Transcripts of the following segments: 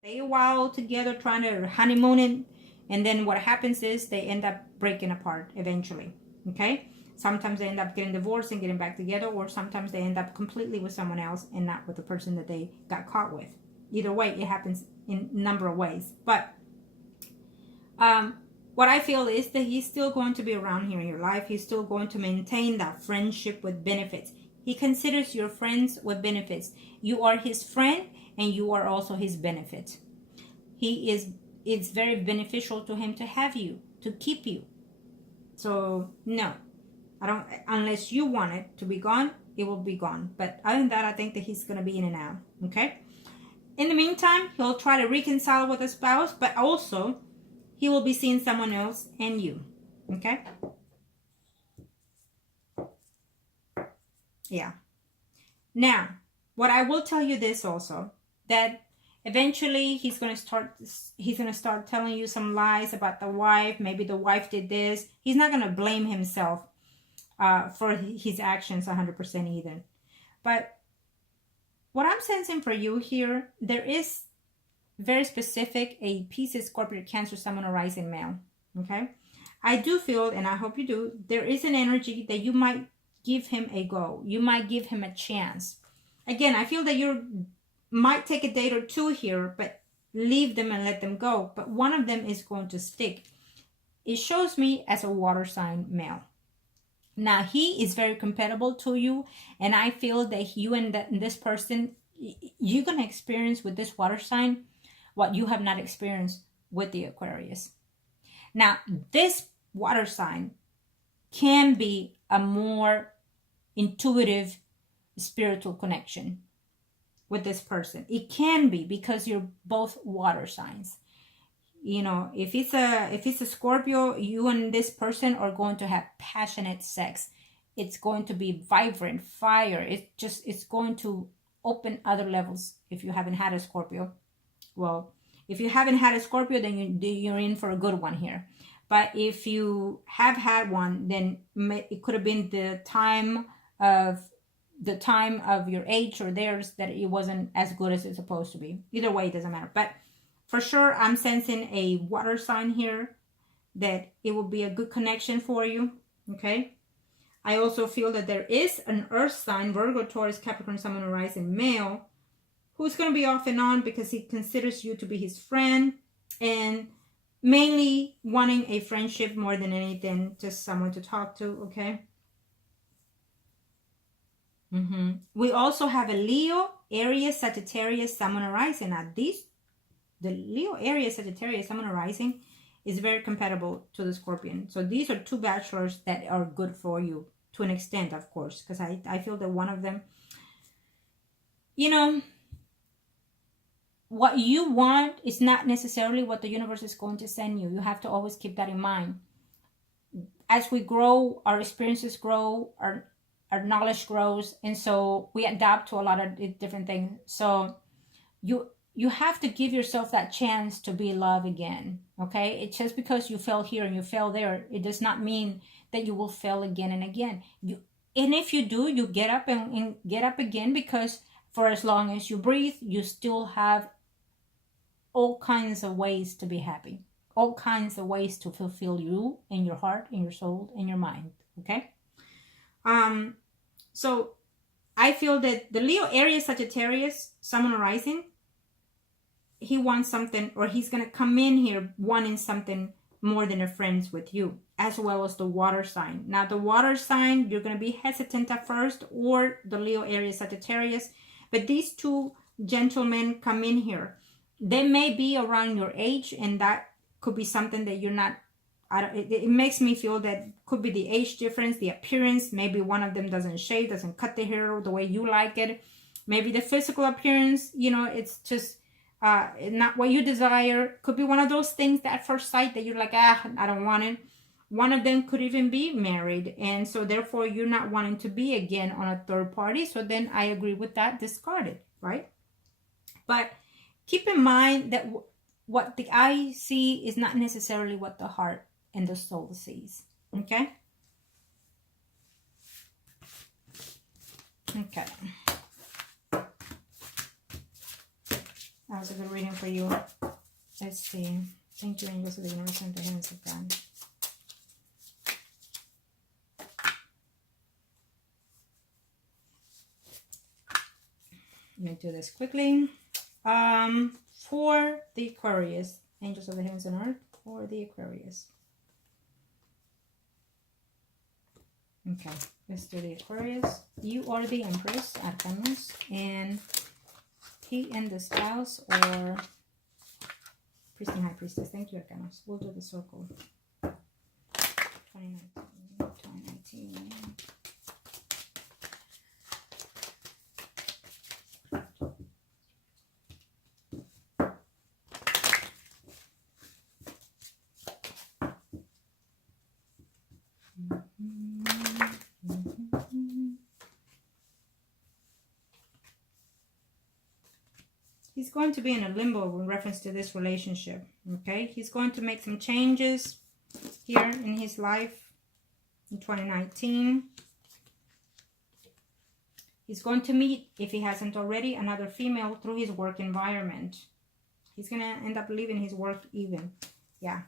stay a while together trying to honeymoon it, and then what happens is they end up breaking apart eventually. Okay, sometimes they end up getting divorced and getting back together, or sometimes they end up completely with someone else and not with the person that they got caught with. Either way, it happens in a number of ways. But what I feel is that he's still going to be around here in your life. He's still going to maintain that friendship with benefits. He considers your friends with benefits. You are his friend and you are also his benefit. It's very beneficial to him to have you, to keep you. So no, I don't, unless you want it to be gone, it will be gone. But other than that, I think that he's going to be in and out. Okay. In the meantime, he'll try to reconcile with a spouse, but also he will be seeing someone else and you. Okay. Yeah. Now, what I will tell you this also, that eventually he's going to start telling you some lies about the wife. Maybe the wife did this. He's not going to blame himself for his actions 100% either. But what I'm sensing for you here, there is very specific a Pisces, Scorpio, Cancer, Sun, Moon, Rising male. Okay. I do feel, and I hope you do, there is an energy that you might give him a go. You might give him a chance. Again, I feel that you might take a date or two here, but leave them and let them go. But one of them is going to stick. It shows me as a water sign male. Now, he is very compatible to you, and I feel that you and this person, you're going to experience with this water sign what you have not experienced with the Aquarius. Now, this water sign can be a more intuitive spiritual connection with this person. It can be because you're both water signs. You know, if it's a Scorpio, you and this person are going to have passionate sex. It's going to be vibrant, fire. It's going to open other levels. If you haven't had a Scorpio, well, if you haven't had a Scorpio, then you're in for a good one here. But if you have had one, then it could have been the time of your age or theirs that it wasn't as good as it's supposed to be. Either way, it doesn't matter. But for sure, I'm sensing a water sign here that it will be a good connection for you. Okay. I also feel that there is an earth sign, Virgo, Taurus, Capricorn, Sun, Moon, Rising male, who's going to be off and on because he considers you to be his friend and mainly wanting a friendship more than anything, just someone to talk to. Okay. We also have a Leo, Aries, Sagittarius, Sun, Moon, Rising. Now, the Leo, Aries, Sagittarius, Sun, Moon, Rising is very compatible to the Scorpion. So these are two bachelors that are good for you to an extent, of course, because I feel that one of them, you know, what you want is not necessarily what the universe is going to send you. You have to always keep that in mind. As we grow, our experiences grow, our knowledge grows, and so we adapt to a lot of different things. So you have to give yourself that chance to be loved again. Okay, it's just because you fell here and you fell there, it does not mean that you will fail again and again. And if you do, you get up and get up again, because for as long as you breathe, you still have all kinds of ways to be happy, all kinds of ways to fulfill you in your heart, in your soul, in your mind. Okay. So I feel that the Leo, Aries, Sagittarius, Sun, Moon, Rising, he wants something, or he's going to come in here wanting something more than a friends with you, as well as the water sign. Now, the water sign, you're going to be hesitant at first, or the Leo, Aries, Sagittarius, but these two gentlemen come in here. They may be around your age, and that could be something that you're not, it makes me feel that could be the age difference, the appearance. Maybe one of them doesn't shave, doesn't cut the hair the way you like it. Maybe the physical appearance, you know, it's just not what you desire. Could be one of those things that at first sight that you're like, I don't want it. One of them could even be married, and so therefore you're not wanting to be again on a third party. So then I agree with that, discard it, right? But keep in mind that what the eye see is not necessarily what the heart and the soul sees. Okay. Okay. That was a good reading for you. Let's see. Thank you, angels of the universe and the hands of God. Let me do this quickly. For the Aquarius, angels of the heavens and earth, for the Aquarius. Okay, let's do the Aquarius. You are the Empress, Arcanos, and he and the spouse, or Priest and High Priestess. Thank you, Arcanos. We'll do the circle. 2019. He's going to be in a limbo in reference to this relationship, okay? He's going to make some changes here in his life in 2019. He's going to meet, if he hasn't already, another female through his work environment. He's going to end up leaving his work even. Yeah.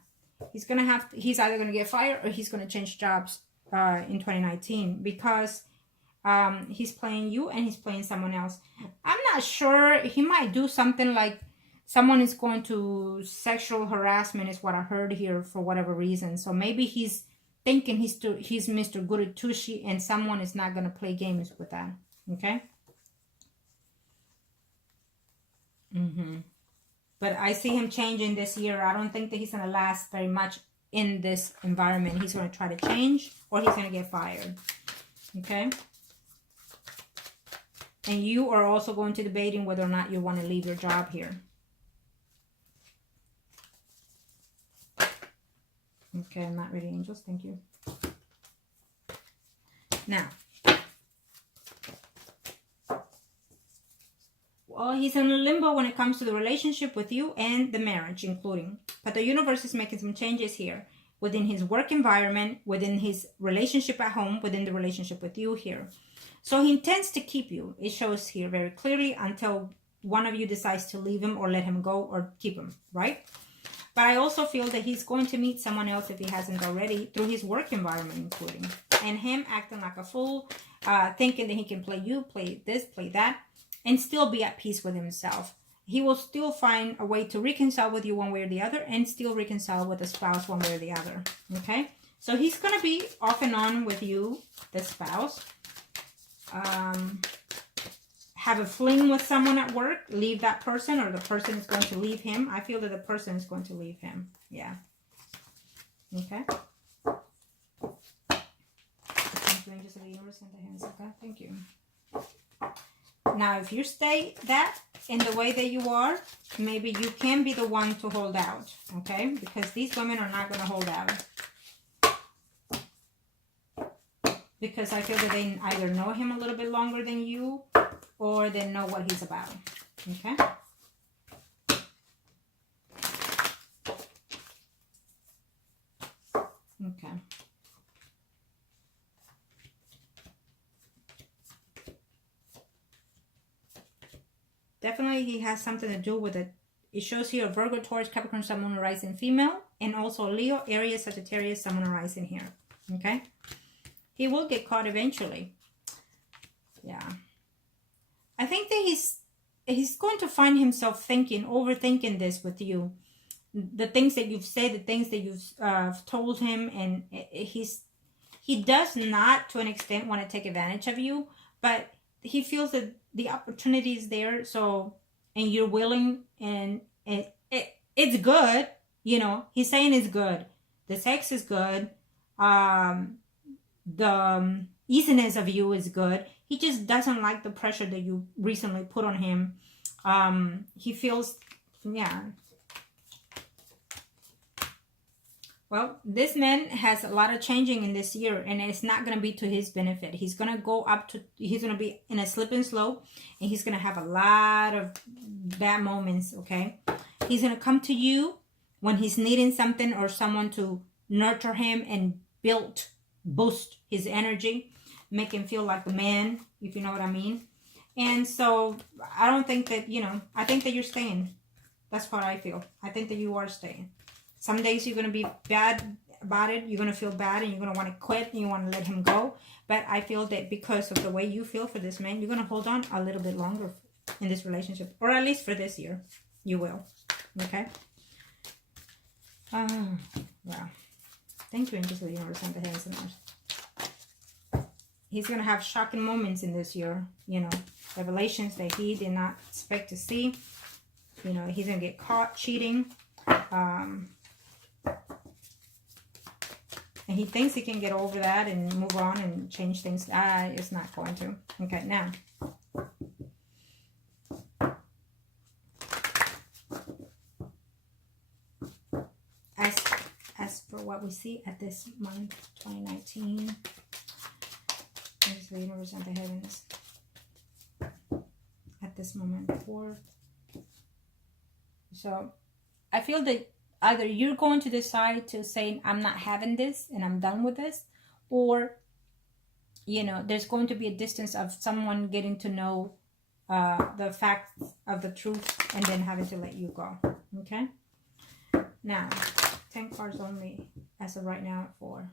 He's either going to get fired or he's going to change jobs in 2019 because he's playing you and he's playing someone else. I'm not sure. He might do something like someone is going to sexual harassment is what I heard here for whatever reason. So maybe he's thinking he's Mr. Goody Tushy and someone is not going to play games with that. Okay? But I see him changing this year. I don't think that he's going to last very much in this environment. He's going to try to change or he's going to get fired. Okay? And you are also going to debating whether or not you want to leave your job here. Okay, I'm not reading angels. Thank you. Now. Well, he's in a limbo when it comes to the relationship with you and the marriage, including. But the universe is making some changes here within his work environment, within his relationship at home, within the relationship with you here. So he intends to keep you. It shows here very clearly until one of you decides to leave him or let him go or keep him, right? But I also feel that he's going to meet someone else if he hasn't already through his work environment, including. And him acting like a fool, thinking that he can play you, play this, play that, and still be at peace with himself. He will still find a way to reconcile with you one way or the other and still reconcile with the spouse one way or the other, okay? So he's going to be off and on with you, the spouse. Have a fling with someone at work, leave that person, or the person is going to leave him. I feel that the person is going to leave him. Yeah. Okay. Thank you. Now, if you stay that in the way that you are, maybe you can be the one to hold out. Okay? Because these women are not going to hold out. Because I feel that they either know him a little bit longer than you or they know what he's about. Okay? Okay. Definitely he has something to do with it. It shows here Virgo, Taurus, Capricorn, Sun, Moon, Rising, Female. And also Leo, Aries, Sagittarius, Sun, Moon, Rising here. Okay? He will get caught eventually. Yeah. I think that he's going to find himself overthinking this with you. The things that you've said, the things that you've told him. And he does not, to an extent, want to take advantage of you. But he feels that the opportunity is there. So, and you're willing. And it's good. You know, he's saying it's good. The sex is good. The easiness of you is good. He just doesn't like the pressure that you recently put on him. He feels, yeah. Well, this man has a lot of changing in this year, and it's not going to be to his benefit. He's going to he's going to be in a slip and slope, and he's going to have a lot of bad moments, okay? He's going to come to you when he's needing something or someone to nurture him and boost his energy, make him feel like a man, if you know what I mean. And so I don't think that, I think that you're staying. That's what I feel. I think that you are staying. Some days you're going to be bad about it. You're going to feel bad and you're going to want to quit and you want to let him go. But I feel that because of the way you feel for this man, you're going to hold on a little bit longer in this relationship. Or at least for this year. You will. Okay? Wow. Thank you, angels of the universe and the heavens and earth. He's going to have shocking moments in this year. Revelations that he did not expect to see. He's going to get caught cheating. And he thinks he can get over that and move on and change things. It's not going to. Okay, now. As for what we see at this month, 2019, is the universe and the heavens. At this moment, forth. So, I feel that either you're going to decide to say, I'm not having this and I'm done with this, or, there's going to be a distance of someone getting to know the facts of the truth and then having to let you go. Okay? Now, 10 cards only as of right now at 4.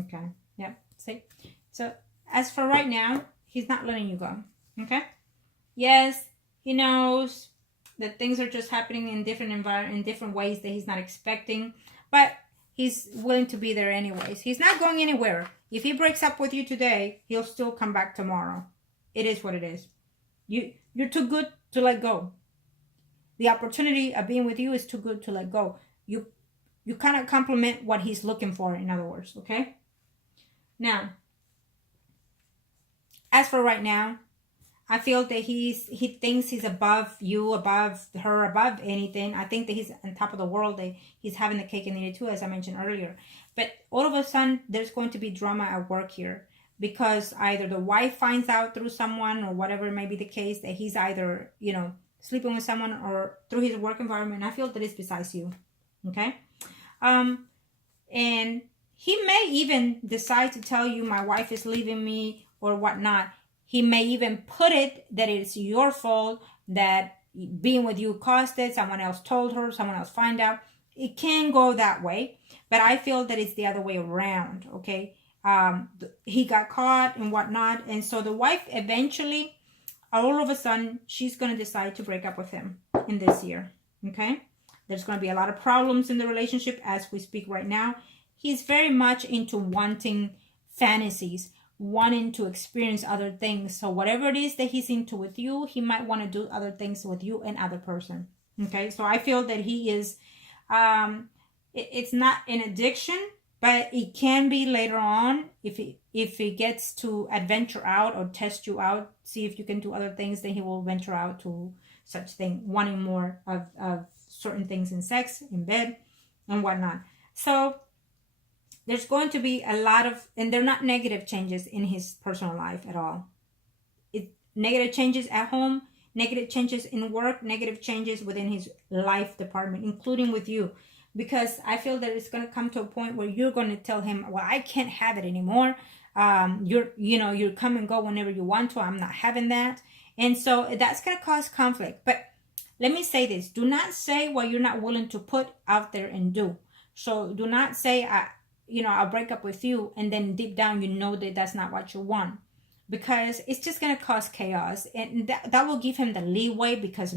Okay. Yep. See? So, as for right now, he's not letting you go. Okay? Yes, he knows that things are just happening in different ways that he's not expecting. But he's willing to be there anyways. He's not going anywhere. If he breaks up with you today, he'll still come back tomorrow. It is what it is. You're too good to let go. The opportunity of being with you is too good to let go. You kind of complement what he's looking for, in other words, okay? Now, as for right now, I feel that he thinks he's above you, above her, above anything. I think that he's on top of the world. That he's having the cake and eating it too, as I mentioned earlier. But all of a sudden, there's going to be drama at work here. Because either the wife finds out through someone or whatever may be the case that he's either, sleeping with someone or through his work environment. I feel that it's besides you. Okay? And he may even decide to tell you my wife is leaving me or whatnot. He may even put it that it's your fault, that being with you caused it, someone else told her, someone else find out. It can go that way, but I feel that it's the other way around, okay? He got caught and whatnot, and so the wife eventually, all of a sudden, she's going to decide to break up with him in this year, okay? There's going to be a lot of problems in the relationship as we speak right now. He's very much into wanting fantasies, wanting to experience other things. So whatever it is that he's into with you, he might want to do other things with you and other person. Okay, so I feel that he is, it's not an addiction, but it can be later on if he gets to adventure out or test you out, see if you can do other things, then he will venture out to such thing, wanting more of certain things in sex, in bed, and whatnot. So there's going to be a lot of, and they're not negative changes in his personal life at all. Negative changes at home, negative changes in work, negative changes within his life department, including with you. Because I feel that it's going to come to a point where you're going to tell him, well, I can't have it anymore. You come and go whenever you want to. I'm not having that. And so that's going to cause conflict. But let me say this. Do not say what you're not willing to put out there and do. So do not say, I'll break up with you. And then deep down, you know that that's not what you want. Because it's just going to cause chaos. And that will give him the leeway, because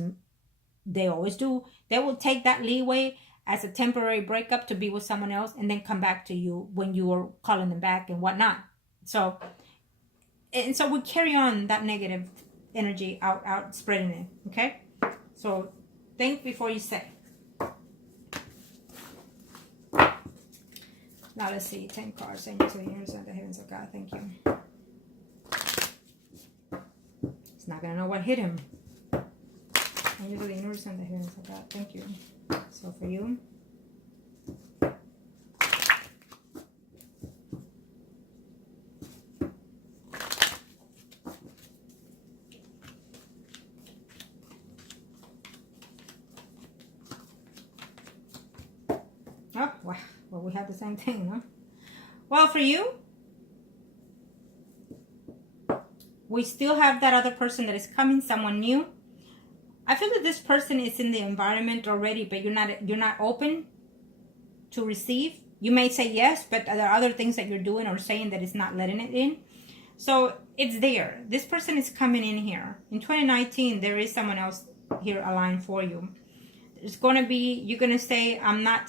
they always do. They will take that leeway as a temporary breakup to be with someone else and then come back to you when you are calling them back and whatnot. So we carry on that negative energy out spreading it. Okay? So think before you say. Now let's see. 10 cards. Angels of the universe and the heavens of God. Thank you. He's not going to know what hit him. Angels of the universe and the heavens of God. Thank you. So for you. Oh, wow. Well, we have the same thing, huh? Well, for you, we still have that other person that is coming, someone new. I feel that this person is in the environment already, but you're not open to receive. You may say yes, but there are other things that you're doing or saying that is not letting it in. So it's there. This person is coming in here. In 2019, there is someone else here aligned for you. It's going to be, you're going to say, I'm not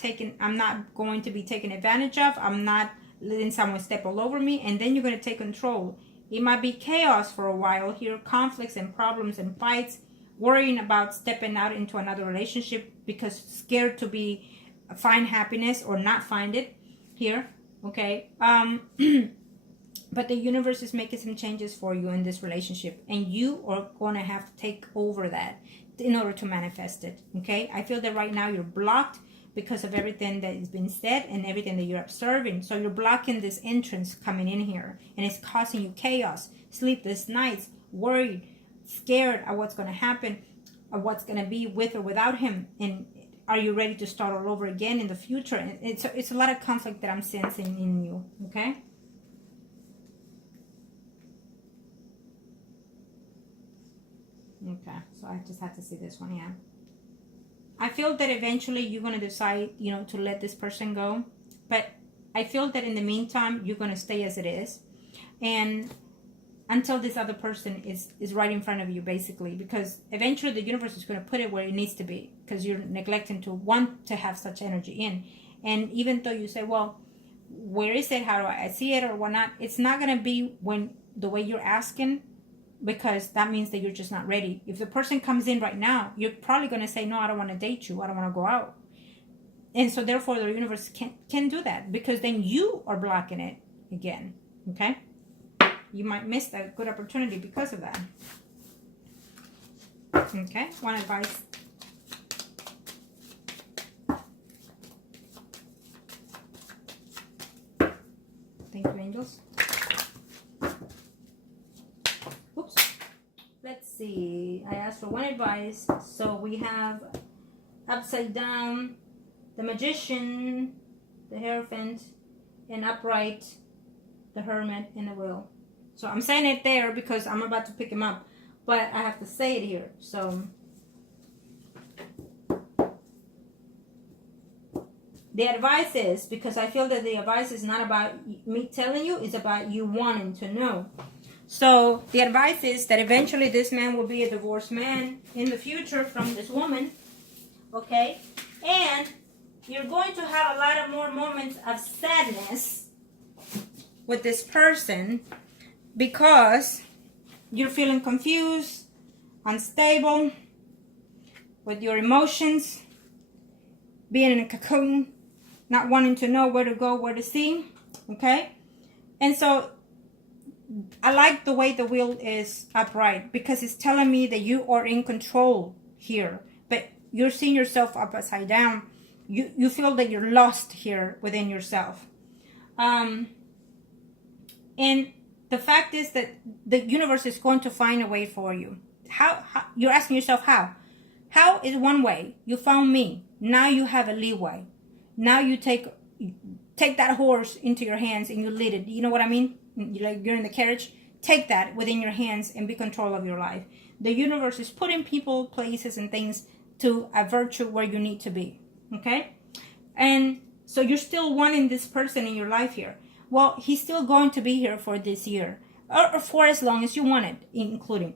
going to be taken advantage of. I'm not letting someone step all over me. And then you're going to take control. It might be chaos for a while here, conflicts and problems and fights, worrying about stepping out into another relationship because scared to find happiness or not find it here, okay? But the universe is making some changes for you in this relationship, and you are going to have to take over that in order to manifest it, okay? I feel that right now you're blocked because of everything that has been said and everything that you're observing. So you're blocking this entrance coming in here, and it's causing you chaos, sleepless nights, worried, scared of what's going to happen, of what's going to be with or without him, and are you ready to start all over again in the future? And it's a lot of conflict that I'm sensing in you, okay? Okay, so I just have to see this one, yeah. I feel that eventually you're going to decide, to let this person go. But I feel that in the meantime, you're going to stay as it is. And until this other person is right in front of you, basically. Because eventually the universe is going to put it where it needs to be. Because you're neglecting to want to have such energy in. And even though you say, well, where is it? How do I see it or whatnot? It's not going to be the way you're asking. Because that means that you're just not ready. If the person comes in right now, you're probably going to say, no, I don't want to date you. I don't want to go out. And so therefore the universe can do that. Because then you are blocking it again. Okay? You might miss that good opportunity because of that. Okay? One advice. Thank you, angels. Oops. Let's see. I asked for one advice. So we have upside down, the magician, the Hierophant, and upright, the hermit, and the wheel. So I'm saying it there because I'm about to pick him up. But I have to say it here. So the advice is, because I feel that the advice is not about me telling you, it's about you wanting to know. So the advice is that eventually this man will be a divorced man in the future from this woman. Okay? And you're going to have a lot of more moments of sadness with this person because you're feeling confused, unstable with your emotions, being in a cocoon, not wanting to know where to go, where to see. Okay? And so I like the way the wheel is upright because it's telling me that you are in control here, but you're seeing yourself upside down. You feel that you're lost here within yourself. And the fact is that the universe is going to find a way for you. How you're asking yourself how? How is one way? You found me. Now you have a leeway. Now you take that horse into your hands and you lead it. You know what I mean? You're in the carriage. Take that within your hands and be control of your life. The universe is putting people, places, and things to avert you where you need to be. Okay? And so you're still wanting this person in your life here. Well, he's still going to be here for this year. Or for as long as you want it, including.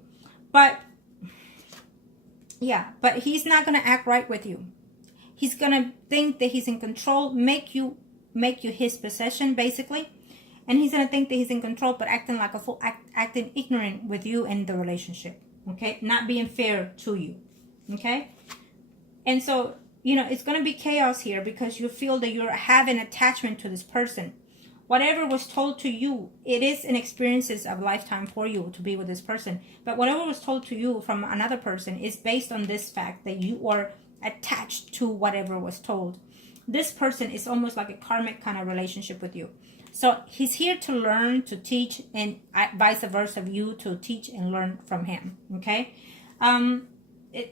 But, yeah. But he's not going to act right with you. He's going to think that he's in control, make you his possession, basically. And he's going to think that he's in control, but acting like a fool, acting ignorant with you in the relationship. Okay? Not being fair to you. Okay? And so, it's going to be chaos here because you feel that you have an attachment to this person. Whatever was told to you, it is an experiences of lifetime for you to be with this person. But whatever was told to you from another person is based on this fact that you are attached to whatever was told. This person is almost like a karmic kind of relationship with you. So he's here to learn, to teach, and vice versa of you to teach and learn from him. Okay?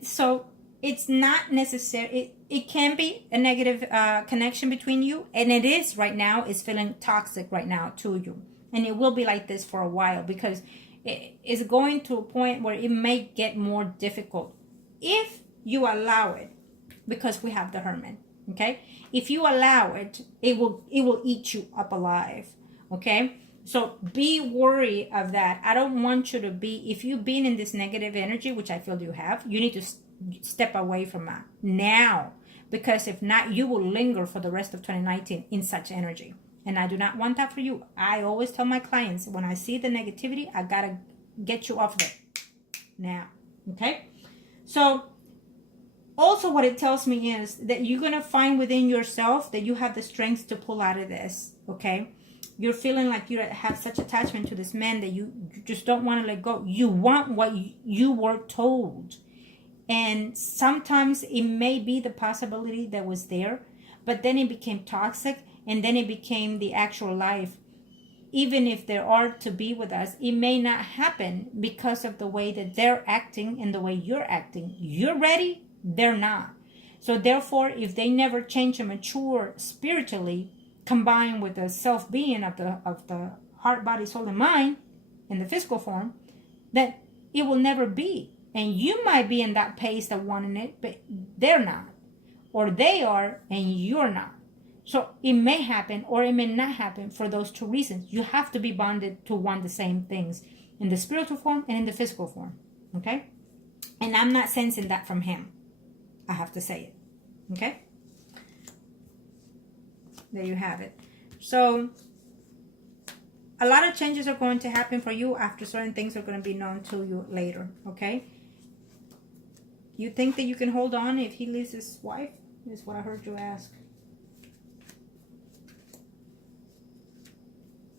So it's not necessary. it can be a negative connection between you, and it is right now. It's feeling toxic right now to you, and it will be like this for a while, because it's going to a point where it may get more difficult if you allow it, because we have the Hermit. Okay, if you allow it, it will eat you up alive. Okay, so be wary of that. I don't want you to be, if you've been in this negative energy, which I feel you have, you need to step away from that now, because if not, you will linger for the rest of 2019 in such energy, and I do not want that for you. I always tell my clients, when I see the negativity, I gotta get you off of it now. Okay, so also what it tells me is that you're gonna find within yourself that you have the strength to pull out of this. Okay, you're feeling like you have such attachment to this man that you just don't want to let go. You want what you were told. And sometimes it may be the possibility that was there, but then it became toxic, and then it became the actual life. Even if they are to be with us, it may not happen because of the way that they're acting and the way you're acting. You're ready, they're not. So therefore, if they never change and mature spiritually, combined with the self-being of the heart, body, soul, and mind in the physical form, then it will never be. And you might be in that pace of wanting it, but they're not. Or they are, and you're not. So it may happen, or it may not happen for those two reasons. You have to be bonded to want the same things in the spiritual form and in the physical form. Okay? And I'm not sensing that from him. I have to say it. Okay? There you have it. So a lot of changes are going to happen for you after certain things are going to be known to you later. Okay? You think that you can hold on if he leaves his wife? Is what I heard you ask.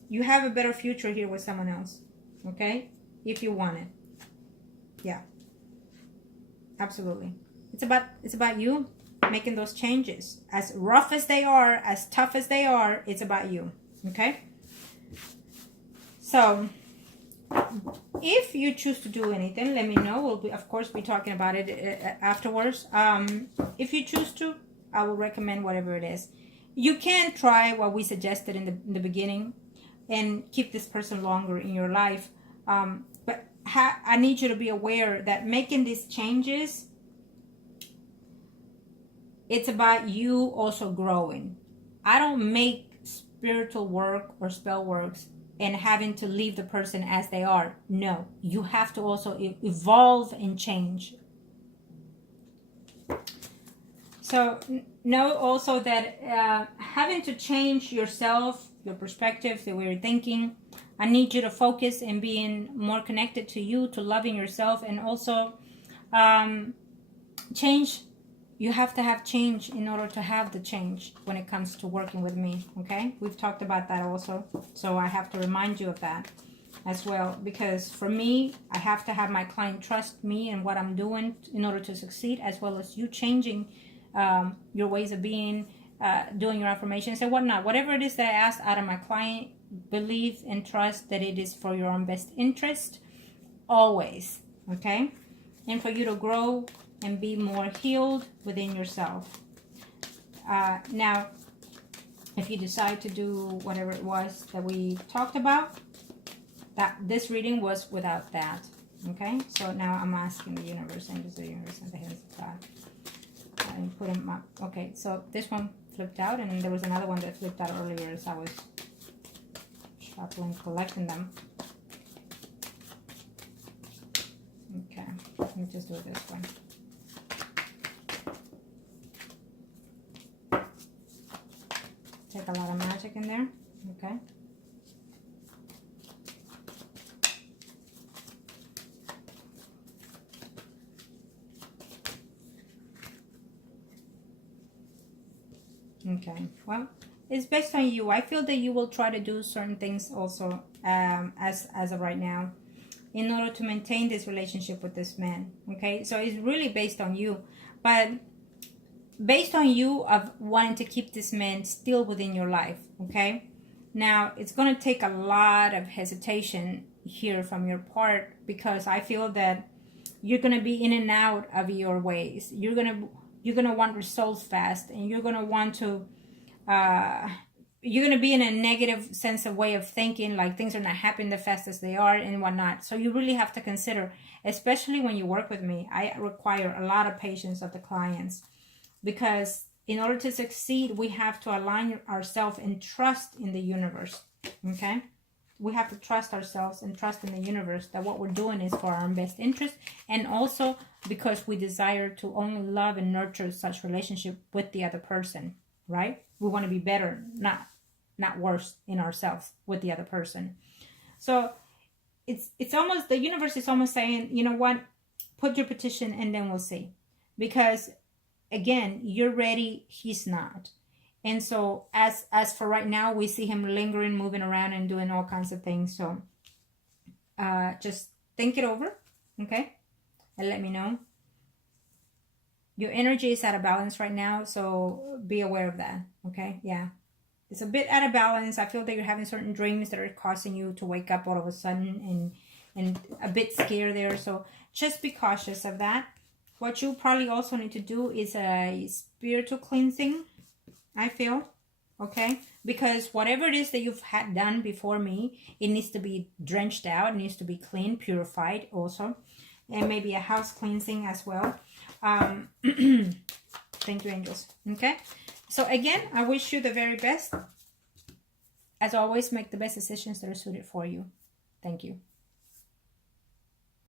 You have a better future here with someone else. Okay? If you want it. Yeah. Absolutely. It's about you making those changes. As rough as they are, as tough as they are, it's about you. Okay? So if you choose to do anything, let me know. We'll be, of course, be talking about it afterwards. If you choose to, I will recommend whatever it is. You can try what we suggested in the beginning and keep this person longer in your life. But I need you to be aware that making these changes, it's about you also growing. I don't make spiritual work or spell works and having to leave the person as they are. No, you have to also evolve and change. So know also that having to change yourself, your perspective, the way you're thinking, I need you to focus in being more connected to you, to loving yourself, and also change. You have to have change in order to have the change when it comes to working with me, okay? We've talked about that also, so I have to remind you of that as well, because for me, I have to have my client trust me and what I'm doing in order to succeed, as well as you changing your ways of being, doing your affirmations and whatnot. Whatever it is that I ask out of my client, believe and trust that it is for your own best interest, always, okay? And for you to grow and be more healed within yourself. Now, if you decide to do whatever it was that we talked about, that this reading was without that. Okay, so now I'm asking the universe, angels of the universe, and the hands of God. And put them up. Okay, so this one flipped out, and there was another one that flipped out earlier as I was shuffling, collecting them. Okay, let me just do this one. Take a lot of magic in there. Okay. Okay. Well, it's based on you. I feel that you will try to do certain things also as of right now in order to maintain this relationship with this man. Okay. So it's really based on you. But based on you of wanting to keep this man still within your life, okay? Now, it's going to take a lot of hesitation here from your part, because I feel that you're going to be in and out of your ways. You're going to you're going to want results fast, and you're going to want to you're going to be in a negative sense of way of thinking, like things are not happening the fast as they are and whatnot. So you really have to consider, especially when you work with me, I require a lot of patience of the clients, because in order to succeed, we have to align ourselves and trust in the universe. Okay? We have to trust ourselves and trust in the universe that what we're doing is for our best interest, and also because we desire to only love and nurture such relationship with the other person, right? We want to be better, not worse in ourselves with the other person. So it's almost, the universe is almost saying, you know what, put your petition and then we'll see. Because again, you're ready, he's not. And so as for right now, we see him lingering, moving around and doing all kinds of things. So just think it over, okay? And let me know. Your energy is out of balance right now, so be aware of that, okay? Yeah. It's a bit out of balance. I feel that you're having certain dreams that are causing you to wake up all of a sudden and a bit scared there. So just be cautious of that. What you probably also need to do is a spiritual cleansing, I feel, okay? Because whatever it is that you've had done before me, it needs to be drenched out. It needs to be cleaned, purified also. And maybe a house cleansing as well. Thank you, angels. Okay? So again, I wish you the very best. As always, make the best decisions that are suited for you. Thank you.